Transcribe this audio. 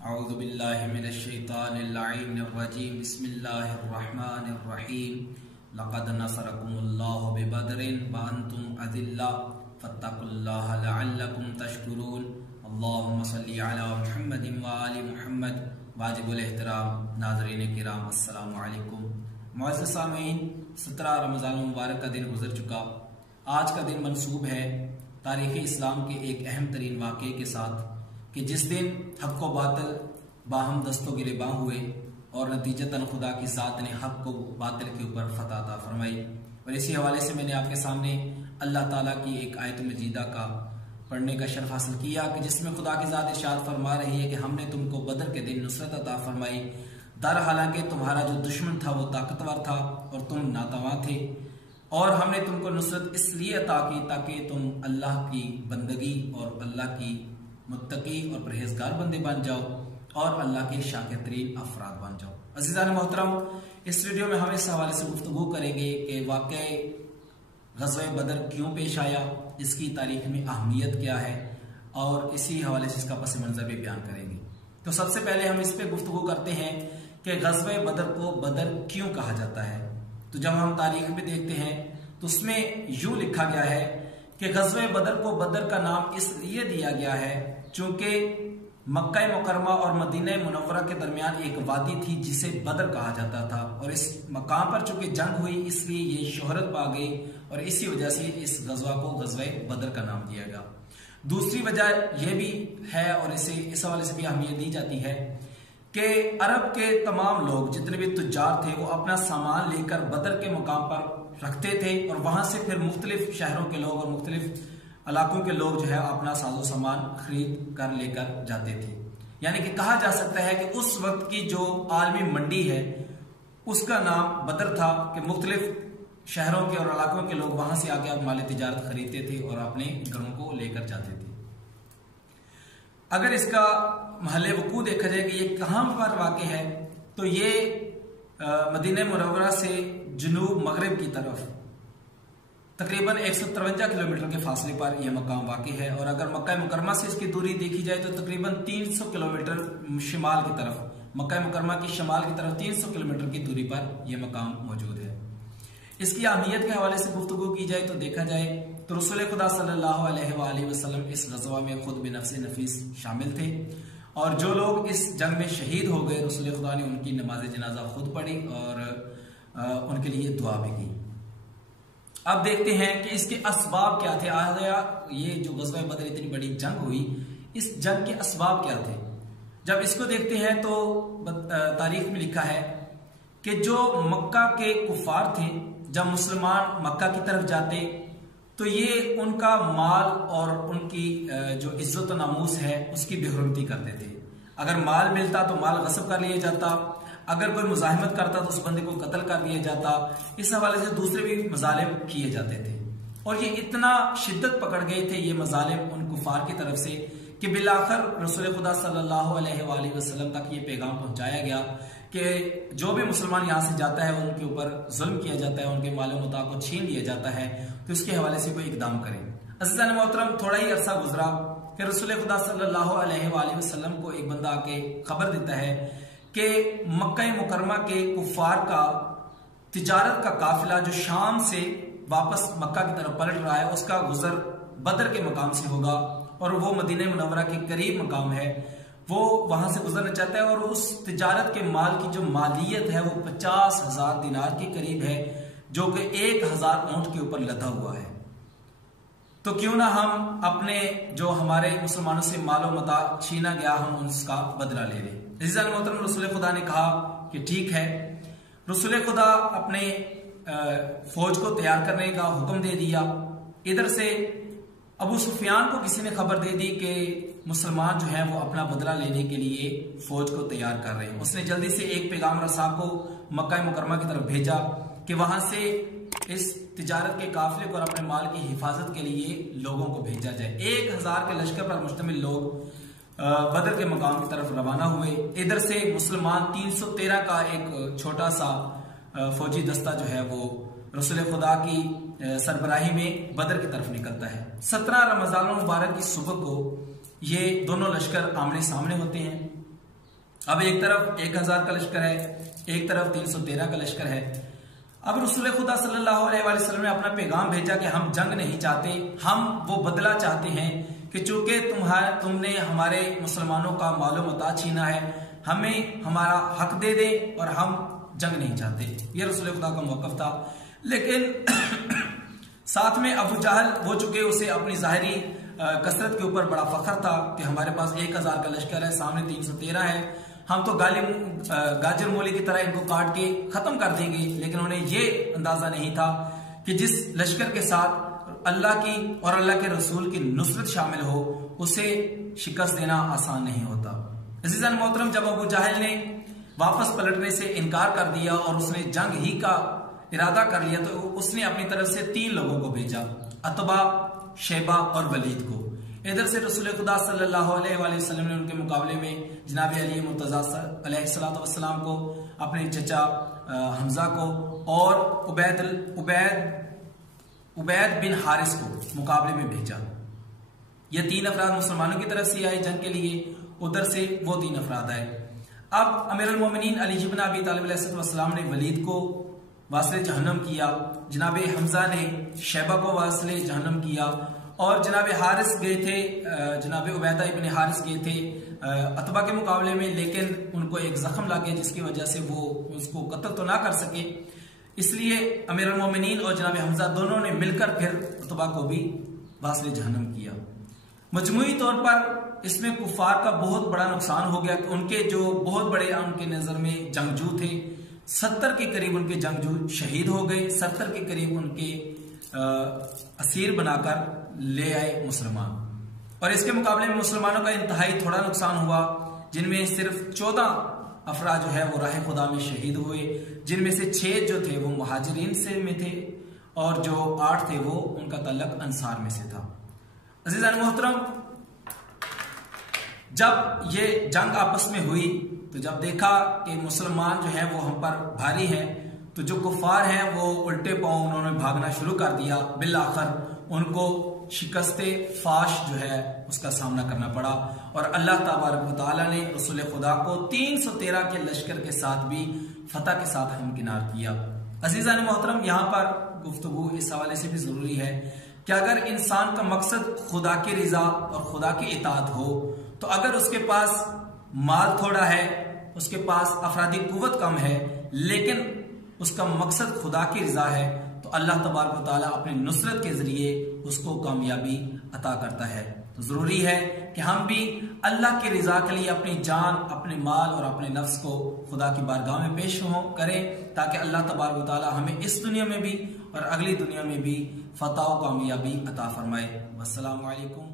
اعوذ باللہ من الشیطان اللعین الرجیم بسم اللہ الرحمن الرحیم لقد نصرکم اللہ ببدر وانتم اذلہ فاتقوا اللہ لعلکم تشکرون اللہم صلی علی محمد وآل محمد۔ واجب الاحترام ناظرین کرام السلام علیکم۔ معزز سامعین، 17 رمضان المبارک کا دن گزر چکا۔ آج کا دن منسوب ہے تاریخ اسلام کے ایک اہم ترین واقعے کے ساتھ کہ جس دن حق و باطل باہم دست و گریباں ہوئے اور نتیجتاً خدا کی ذات نے حق کو باطل کے اوپر فتح عطا فرمائی۔ اور اسی حوالے سے میں نے آپ کے سامنے اللہ تعالیٰ کی ایک آیت مجیدہ کا پڑھنے کا شرف حاصل کیا کہ جس میں خدا کی ذات ارشاد فرما رہی ہے کہ ہم نے تم کو بدر کے دن نصرت عطا فرمائی، در حالانکہ تمہارا جو دشمن تھا وہ طاقتور تھا اور تم ناتواں تھے، اور ہم نے تم کو نصرت اس لیے عطا کی تاکہ تم اللہ کی بندگی اور اللہ کی متقی اور پرہیزگار بندے بن جاؤ اور اللہ کے شاکر ترین افراد بن جاؤ۔ عزیزان محترم، اس ویڈیو میں ہم اس حوالے سے گفتگو کریں گے کہ واقعہ غزوہ بدر کیوں پیش آیا، اس کی تاریخ میں اہمیت کیا ہے، اور اسی حوالے سے اس کا پس منظر بھی بیان کریں گے۔ تو سب سے پہلے ہم اس پہ گفتگو کرتے ہیں کہ غزوہ بدر کو بدر کیوں کہا جاتا ہے۔ تو جب ہم تاریخ میں دیکھتے ہیں تو اس میں یوں لکھا گیا ہے کہ غزوہ بدر کو بدر کا نام اس لیے دیا گیا ہے چونکہ مکہ مکرمہ اور مدینہ منورہ کے درمیان ایک وادی تھی جسے بدر کہا جاتا تھا، اور اس مقام پر چونکہ جنگ ہوئی اس لیے یہ شہرت پا گئی اور اسی وجہ سے اس غزوہ کو غزوہ بدر کا نام دیا گیا۔ دوسری وجہ یہ بھی ہے اور اس حوالے سے بھی اہمیت دی جاتی ہے کہ عرب کے تمام لوگ جتنے بھی تجار تھے وہ اپنا سامان لے کر بدر کے مقام پر رکھتے تھے، اور وہاں سے پھر مختلف شہروں کے لوگ اور مختلف علاقوں کے لوگ جو ہے اپنا ساز و سامان خرید کر لے کر جاتے تھے۔ یعنی کہ کہا جا سکتا ہے کہ اس وقت کی جو عالمی منڈی ہے اس کا نام بدر تھا کہ مختلف شہروں کے اور علاقوں کے لوگ وہاں سے آگے مال تجارت خریدتے تھے اور اپنے گھروں کو لے کر جاتے تھے۔ اگر اس کا محل وقوع دیکھا جائے کہ یہ کہاں پر واقع ہے تو یہ مدینہ منورہ سے جنوب مغرب کی طرف تقریباً 153 کلومیٹر کے فاصلے پر یہ مقام واقع ہے، اور اگر مکہ مکرمہ سے اس کی دوری دیکھی جائے تو تقریباً 300 کلومیٹر شمال کی طرف، مکہ مکرمہ کی شمال کی طرف 300 کلومیٹر کی دوری پر یہ مقام موجود ہے۔ اس کی اہمیت کے حوالے سے گفتگو کی جائے تو دیکھا جائے تو رسول خدا صلی اللہ علیہ وآلہ وسلم اس غزوہ میں خود بنفس نفیس شامل تھے، اور جو لوگ اس جنگ میں شہید ہو گئے رسول خدا نے ان کی نماز جنازہ خود پڑھی اور ان کے لیے دعا بھی کی۔ اب دیکھتے ہیں کہ اس کے اسباب کیا تھے۔ آیا یہ جو غزوہ بدر اتنی بڑی جنگ ہوئی، اس جنگ کے اسباب کیا تھے؟ جب اس کو دیکھتے ہیں تو تاریخ میں لکھا ہے کہ جو مکہ کے کفار تھے جب مسلمان مکہ کی طرف جاتے تو یہ ان کا مال اور ان کی جو عزت و ناموس ہے اس کی بے حرمتی کرتے تھے۔ اگر مال ملتا تو مال غصب کر لیا جاتا، اگر کوئی مزاحمت کرتا تو اس بندے کو قتل کر دیا جاتا، اس حوالے سے دوسرے بھی مظالم کیے جاتے تھے۔ اور یہ اتنا شدت پکڑ گئے تھے یہ مظالم ان کفار کی طرف سے کہ بالآخر رسول خدا صلی اللہ علیہ وآلہ وسلم تک یہ پیغام پہنچایا گیا کہ جو بھی مسلمان یہاں سے جاتا ہے ان کے اوپر ظلم کیا جاتا ہے، ان کے مال و متاع کو چھین لیا جاتا ہے، تو اس کے حوالے سے کوئی اقدام کرے۔ عزیزان محترم، تھوڑا ہی عرصہ گزرا کہ رسول خدا صلی اللہ علیہ وآلہ وسلم کو ایک بندہ آ کے خبر دیتا ہے کہ مکہ مکرمہ کے کفار کا تجارت کا قافلہ جو شام سے واپس مکہ کی طرف پلٹ رہا ہے اس کا گزر بدر کے مقام سے ہوگا، اور وہ مدینہ منورہ کے قریب مقام ہے، وہ وہاں سے گزرنا چاہتا ہے، اور اس تجارت کے مال کی جو مالیت ہے وہ 50,000 دینار کے قریب ہے، جو کہ 1,000 اونٹ کے اوپر لدا ہوا ہے۔ تو کیوں نہ ہم اپنے جو ہمارے مسلمانوں سے مال و متاع چھینا گیا ہم اس کا بدلہ لے لیں۔ عزیزان محترم، رسول خدا نے کہا کہ ٹھیک ہے۔ رسول خدا اپنے فوج کو تیار کرنے کا حکم دے دیا۔ ادھر سے ابو سفیان کو کسی نے خبر دے دی کہ مسلمان جو ہیں وہ اپنا بدلہ لینے کے لیے فوج کو تیار کر رہے ہیں۔ اس نے جلدی سے ایک پیغام رسا کو مکہ مکرمہ کی طرف بھیجا کہ وہاں سے اس تجارت کے قافلے کو اور اپنے مال کی حفاظت کے لیے لوگوں کو بھیجا جائے۔ 1,000 کے لشکر پر مشتمل لوگ بدر کے مقام کی طرف روانہ ہوئے۔ ادھر سے مسلمان 313 کا ایک چھوٹا سا فوجی دستہ جو ہے وہ رسول خدا کی سربراہی میں بدر کی طرف نکلتا ہے۔ 17 رمضان المبارک کی صبح کو یہ دونوں لشکر آمنے سامنے ہوتے ہیں۔ اب ایک طرف 1000 کا لشکر ہے، ایک طرف 313 کا لشکر ہے۔ اب رسول خدا صلی اللہ علیہ وآلہ وسلم نے اپنا پیغام بھیجا کہ ہم جنگ نہیں چاہتے، ہم وہ بدلہ چاہتے ہیں کہ چونکہ تم نے ہمارے مسلمانوں کا مال و متاع چھینا ہے، ہمیں ہمارا حق دے دے اور ہم جنگ نہیں چاہتے۔ یہ رسول خدا کا موقف تھا۔ لیکن ساتھ میں ابو جہل، وہ چونکہ اسے اپنی ظاہری کثرت کے اوپر بڑا فخر تھا کہ ہمارے پاس 1000 کا لشکر ہے، سامنے 313 ہے، ہم تو گاجر مولی کی طرح ان کو کاٹ کے ختم کر دیں گے، لیکن انہیں یہ اندازہ نہیں تھا کہ جس لشکر کے ساتھ اللہ کی اور اللہ کے رسول کی نصرت شامل ہو، اسے شکست دینا آسان نہیں ہوتا۔ عزیزان محترم، جب ابو جہل نے واپس پلٹنے سے انکار کر دیا اور اس نے جنگ ہی کا ارادہ کر لیا، تو اس نے اپنی طرف سے 3 لوگوں کو بھیجا، عتبہ، شیبہ اور ولید کو۔ ادھر سے رسول خدا صلی اللہ علیہ وآلہ وسلم نے ان کے مقابلے میں جناب علی مرتضیٰ علیہ السلام کو، اپنے چچا حمزہ کو اور عبید بن حارث کو مقابلے میں بھیجا۔ یہ 3 افراد مسلمانوں کی طرف سے آئے جنگ کے لیے، ادھر سے وہ 3 افراد آئے۔ اب امیر المومنین علی بن ابی طالب علیہ السلام نے ولید کو واصل جہنم کیا، جناب حمزہ نے شیبہ کو واصل جہنم کیا، اور جناب حارث گئے تھے، جناب عبیدہ ابن حارث گئے تھے عتبہ کے مقابلے میں، لیکن ان کو ایک زخم لگ گیا جس کی وجہ سے وہ اس کو قتل تو نہ کر سکے، اس لیے امیر المومنین اور جناب حمزہ دونوں نے مل کر پھر عتبہ کو بھی واصل جہنم کیا۔ مجموعی طور پر اس میں کفار کا بہت بڑا نقصان ہو گیا کہ ان کے جو بہت بڑے ان کے نظر میں جنگجو تھے، 70 کے قریب ان کے جنگجو شہید ہو گئے، 70 کے قریب ان کے اسیر بنا کر لے آئے مسلمان۔ اور اس کے مقابلے میں مسلمانوں کا انتہائی تھوڑا نقصان ہوا، جن میں صرف 14 افراد جو ہے وہ راہ خدا میں شہید ہوئے، جن میں سے 6 جو تھے وہ مہاجرین سے میں تھے اور جو 8 تھے وہ ان کا تعلق انصار میں سے تھا۔ عزیزان محترم، جب یہ جنگ آپس میں ہوئی تو جب دیکھا کہ مسلمان جو ہیں وہ ہم پر بھاری ہیں، تو جو کفار ہیں وہ الٹے پاؤں انہوں نے بھاگنا شروع کر دیا۔ بالآخر ان کو شکست فاش جو ہے اس کا سامنا کرنا پڑا، اور اللہ تبارک و تعالیٰ نے رسول خدا کو 313 کے لشکر کے ساتھ بھی فتح کے ساتھ ہمکنار کیا۔ عزیزان محترم، یہاں پر گفتگو اس حوالے سے بھی ضروری ہے کہ اگر انسان کا مقصد خدا کی رضا اور خدا کی اطاعت ہو، تو اگر اس کے پاس مال تھوڑا ہے، اس کے پاس افرادی قوت کم ہے، لیکن اس کا مقصد خدا کی رضا ہے، تو اللہ تبارک و تعالیٰ اپنی نصرت کے ذریعے اس کو کامیابی عطا کرتا ہے۔ تو ضروری ہے کہ ہم بھی اللہ کی رضا کے لیے اپنی جان، اپنے مال اور اپنے نفس کو خدا کی بارگاہ میں پیش کریں، تاکہ اللہ تبارک و تعالیٰ ہمیں اس دنیا میں بھی اور اگلی دنیا میں بھی فتح و کامیابی عطا فرمائے۔ والسلام علیکم۔